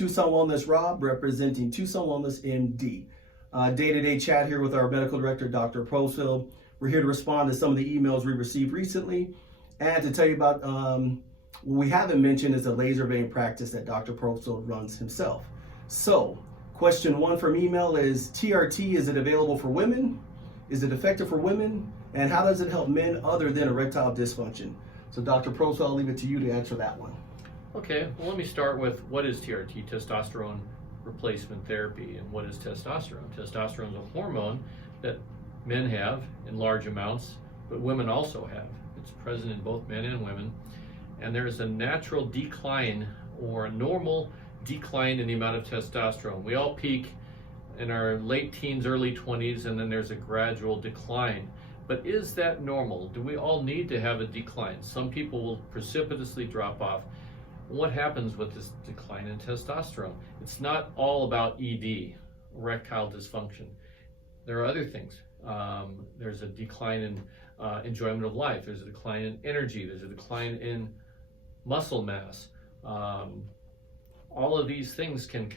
Tucson Wellness Rob, representing Tucson Wellness MD. Day-to-day chat here with our medical director, Dr. Probstfeld. We're here to respond to some of the emails we received recently and to tell you about what we haven't mentioned is the laser vein practice that Dr. Probstfeld runs himself. So, question one from email is, TRT, is it available for women? Is it effective for women? And how does it help men other than erectile dysfunction? So Dr. Probstfeld, I'll leave it to you to answer that one. Okay, well, let me start with what is TRT, testosterone replacement therapy, and what is testosterone? Testosterone is a hormone that men have in large amounts, but women also have. It's present in both men and women, and there is a natural decline or a normal decline in the amount of testosterone. We all peak in our late teens, early 20s, and then there's a gradual decline. But is that normal? Do we all need to have a decline? Some people will precipitously drop off. What happens with this decline in testosterone? It's not all about ED, erectile dysfunction. There are other things. There's a decline in enjoyment of life. There's a decline in energy. There's a decline in muscle mass. All of these things can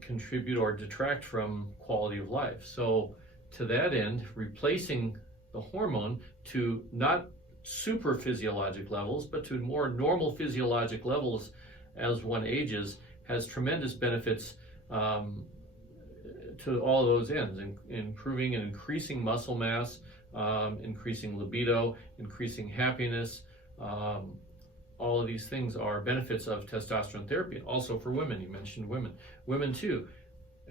contribute or detract from quality of life. So to that end, replacing the hormone to not super physiologic levels, but to more normal physiologic levels as one ages, has tremendous benefits to all of those ends, improving and increasing muscle mass, increasing libido, increasing happiness. All of these things are benefits of testosterone therapy. Also for women, you mentioned women. Women too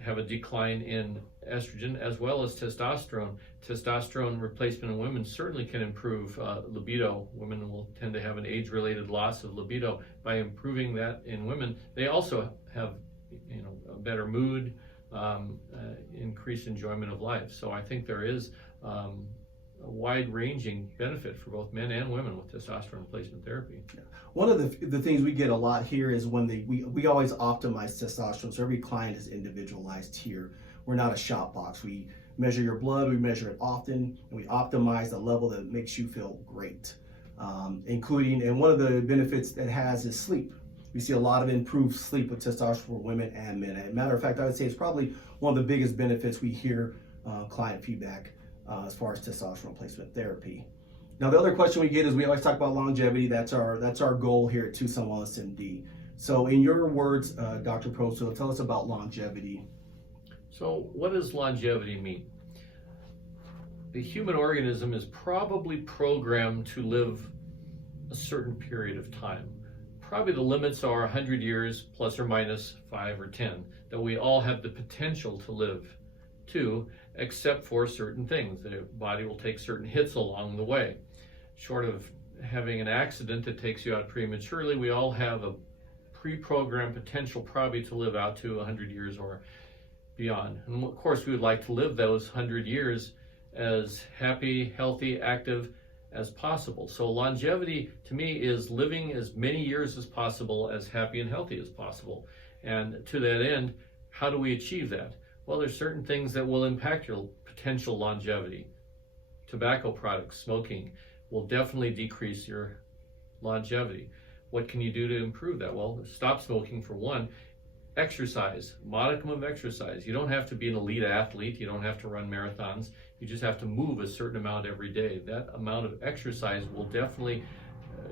have a decline in estrogen as well as testosterone. Testosterone replacement in women certainly can improve libido. Women will tend to have an age-related loss of libido. By improving that in women, they also have, a better mood, increased enjoyment of life. So I think there is a wide-ranging benefit for both men and women with testosterone replacement therapy. One of the things we get a lot here is when we always optimize testosterone, so every client is individualized here. We're not a shop box. We measure your blood, we measure it often, and we optimize the level that makes you feel great, including, and one of the benefits it has is sleep. We see a lot of improved sleep with testosterone for women and men. As a matter of fact, I would say it's probably one of the biggest benefits we hear client feedback as far as testosterone replacement therapy. Now, the other question we get is we always talk about longevity. That's our goal here at Tucson Wellness MD. So in your words, Dr. Probstfeld, tell us about longevity. So what does longevity mean? The human organism is probably programmed to live a certain period of time. Probably the limits are 100 years plus or minus 5 or 10 that we all have the potential to live to, except for certain things. The body will take certain hits along the way. Short of having an accident that takes you out prematurely, we all have a pre-programmed potential probably to live out to 100 years or beyond. And of course, we would like to live those 100 years as happy, healthy, active as possible. So longevity to me is living as many years as possible, as happy and healthy as possible. And to that end, how do we achieve that? Well, there's certain things that will impact your potential longevity. Tobacco products, smoking, will definitely decrease your longevity. What can you do to improve that? Well, stop smoking for one. Exercise, modicum of exercise. You don't have to be an elite athlete. You don't have to run marathons. You just have to move a certain amount every day. That amount of exercise will definitely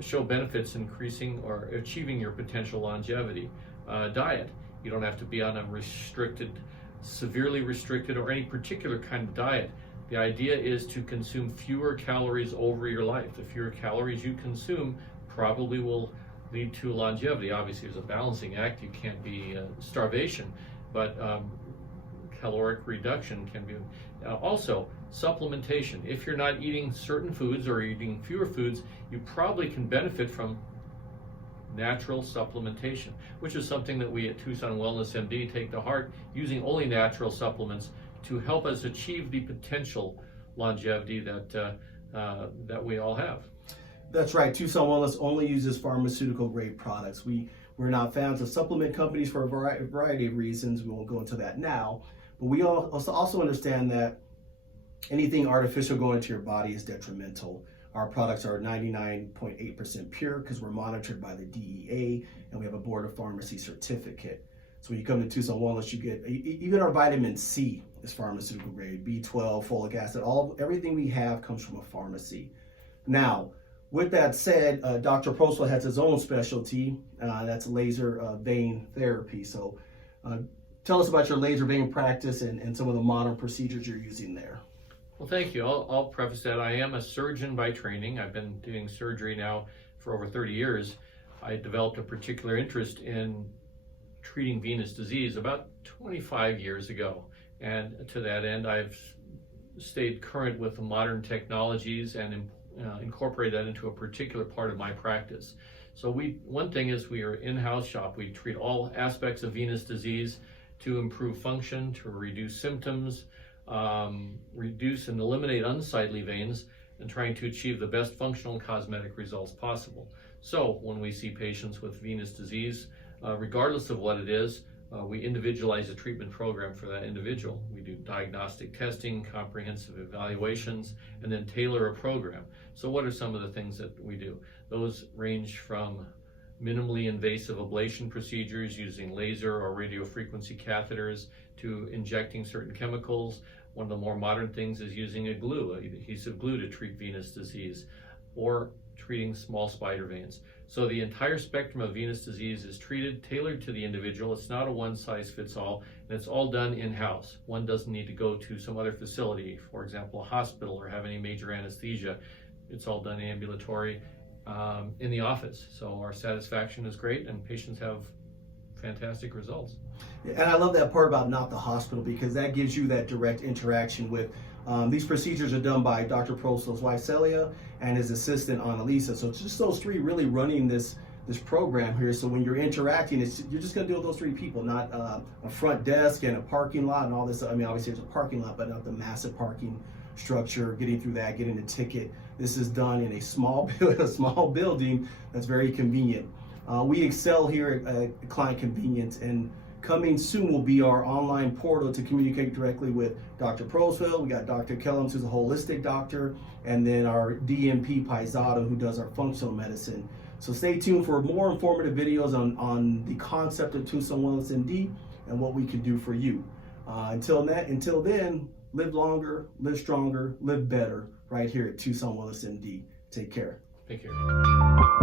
show benefits increasing or achieving your potential longevity. Diet. You don't have to be on a severely restricted or any particular kind of diet. The idea is to consume fewer calories over your life. The fewer calories you consume probably will lead to longevity. Obviously, there's a balancing act. You can't be starvation, but caloric reduction can be. Also, supplementation. If you're not eating certain foods or eating fewer foods, you probably can benefit from natural supplementation, which is something that we at Tucson Wellness MD take to heart, using only natural supplements to help us achieve the potential longevity that we all have. That's right. Tucson Wellness only uses pharmaceutical grade products. We're not fans of supplement companies for a variety of reasons. We won't go into that now, but we also understand that anything artificial going into your body is detrimental. Our products are 99.8% pure because we're monitored by the DEA and we have a Board of Pharmacy certificate. So when you come to Tucson Wellness, you get even our vitamin C is pharmaceutical grade, B12, folic acid, everything we have comes from a pharmacy. Now, with that said, Dr. Probstfeld has his own specialty, that's laser vein therapy. So tell us about your laser vein practice and some of the modern procedures you're using there. Well, thank you. I'll preface that I am a surgeon by training. I've been doing surgery now for over 30 years. I developed a particular interest in treating venous disease about 25 years ago. And to that end, I've stayed current with the modern technologies and incorporate that into a particular part of my practice. So one thing is we are an in-house shop. We treat all aspects of venous disease to improve function, to reduce symptoms, reduce and eliminate unsightly veins, and trying to achieve the best functional and cosmetic results possible. So when we see patients with venous disease, regardless of what it is, we individualize a treatment program for that individual. We do diagnostic testing, comprehensive evaluations, and then tailor a program. So what are some of the things that we do? Those range from minimally invasive ablation procedures using laser or radiofrequency catheters to injecting certain chemicals. One of the more modern things is using an adhesive glue to treat venous disease, or treating small spider veins. So the entire spectrum of venous disease is treated, tailored to the individual. It's not a one-size-fits-all, and it's all done in-house. One doesn't need to go to some other facility, for example, a hospital, or have any major anesthesia. It's all done ambulatory in the office. So our satisfaction is great, and patients have fantastic results. And I love that part about not the hospital, because that gives you that direct interaction with these procedures are done by Dr. Probstfeld's wife Celia and his assistant Annalisa. So it's just those three really running this program here. So when you're interacting, you're just going to deal with those three people, not a front desk and a parking lot and all this. I mean, obviously there's a parking lot, but not the massive parking structure, getting through that, getting a ticket. This is done in a small building that's very convenient. We excel here at client convenience, and coming soon will be our online portal to communicate directly with Dr. Probstfeld. We got Dr. Kellums, who's a holistic doctor, and then our DMP Paisato, who does our functional medicine. So stay tuned for more informative videos on the concept of Tucson Wellness MD and what we can do for you. Until then, live longer, live stronger, live better right here at Tucson Wellness MD. Take care. Take care.